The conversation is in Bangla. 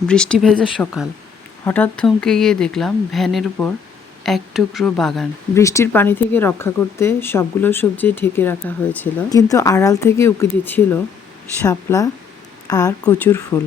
বৃষ্টি ভেজা সকাল, হঠাৎ থমকে গিয়ে দেখলাম ভ্যানের উপর এক টুকরো বাগান। বৃষ্টির পানি থেকে রক্ষা করতে সবগুলো সবজি ঢেকে রাখা হয়েছিল, কিন্তু আড়াল থেকে উঁকি দিচ্ছিল শাপলা আর কচুর ফুল।